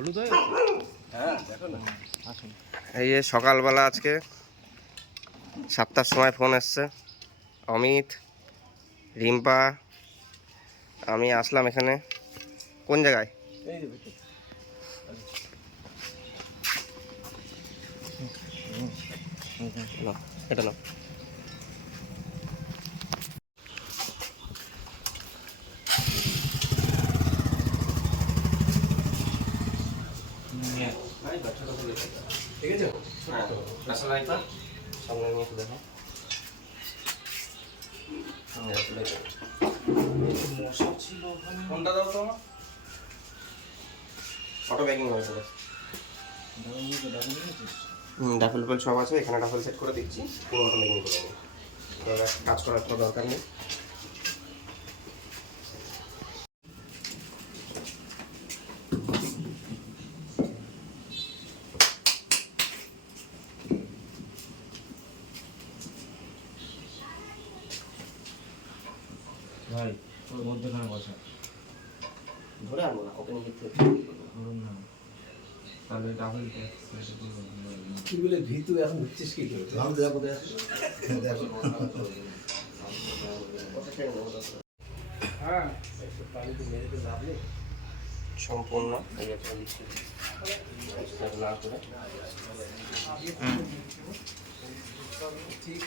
হলুদ হয়ে গেছে। হ্যাঁ দেখো না, আসুন। এই যে সকালবেলা আজকে 7টার সময় ফোন এসছে, অমিত, রিম্পা, আমি আসলাম এখানে। কোন জায়গায়? এই যে ভিতরে। নাও, এটা নাও। ঠিক আছে, হ্যাঁ, ন্যাশনাল আইটা সামনে নিয়ে একটু দেখো। মশা ছিল ওখানে। ফোনটা দাও তো আমার। অটো ব্যাগিং হয়েছে বাস। ডাফেল ফেল সব আছে, এখানে ডাফেল সেট করে দিচ্ছি, পুরো অটো ব্যাগিং করে দেবো। কাজ করার কোনো দরকার নেই। ভাই তোর মধ্যখানে বসা ধরে আনবো না, ওকে নিয়ে ধরুন না, তাহলে ডাবল ট্যাক্স কি বলে ভিতু এখন বুঝছিস কি করে? আমি তো কোথায় আছিস? হ্যাঁ, একটু পানিতে মেরে তো লাভ নেই। সম্পূর্ণ এই একটা লিখছি না করে ঠিক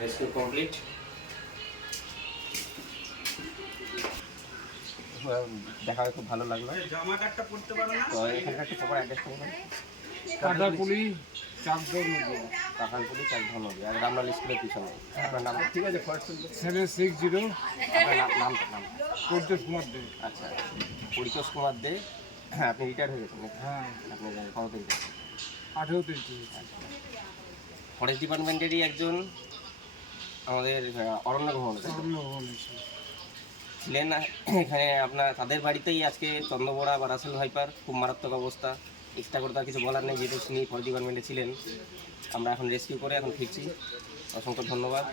রেস্কিউ কমপ্লিট। দেখা হয়ে খুব ভালো লাগলো। জামা কাটটা পড়তে পারো না? তো এখানকার একটা খবর অ্যাড্রেস করবেন। কাটাকুলি চাকদর নদী, কাকালপুরি চাকধর নদী আর রামলাল স্কুলের পিছনে। আপনার নাম? ঠিক আছে, 760 আপনার নামটা নাম? পঞ্চাশ কুমার দে। আচ্ছা, পরিতোষ কুমার দে। হ্যাঁ, আপনি রিটায়ার হয়ে গেছেন নাকি? হ্যাঁ, আপনি কত থেকে? 18 ফরেস্ট ডিপার্টমেন্টেরই একজন আমাদের অরণ্য ভবন ছিলেন এখানে। আপনার তাদের বাড়িতেই আজকে চন্দ্রবোড়া বা রাসেল ভাইপার খুব মারাত্মক অবস্থা। এক্সট্রা করে তার কিছু বলার নেই, যেহেতু তিনি ফরেস্ট ডিপার্টমেন্টে ছিলেন। আমরা এখন রেস্কিউ করে এখন ফিরছি। অসংখ্য ধন্যবাদ।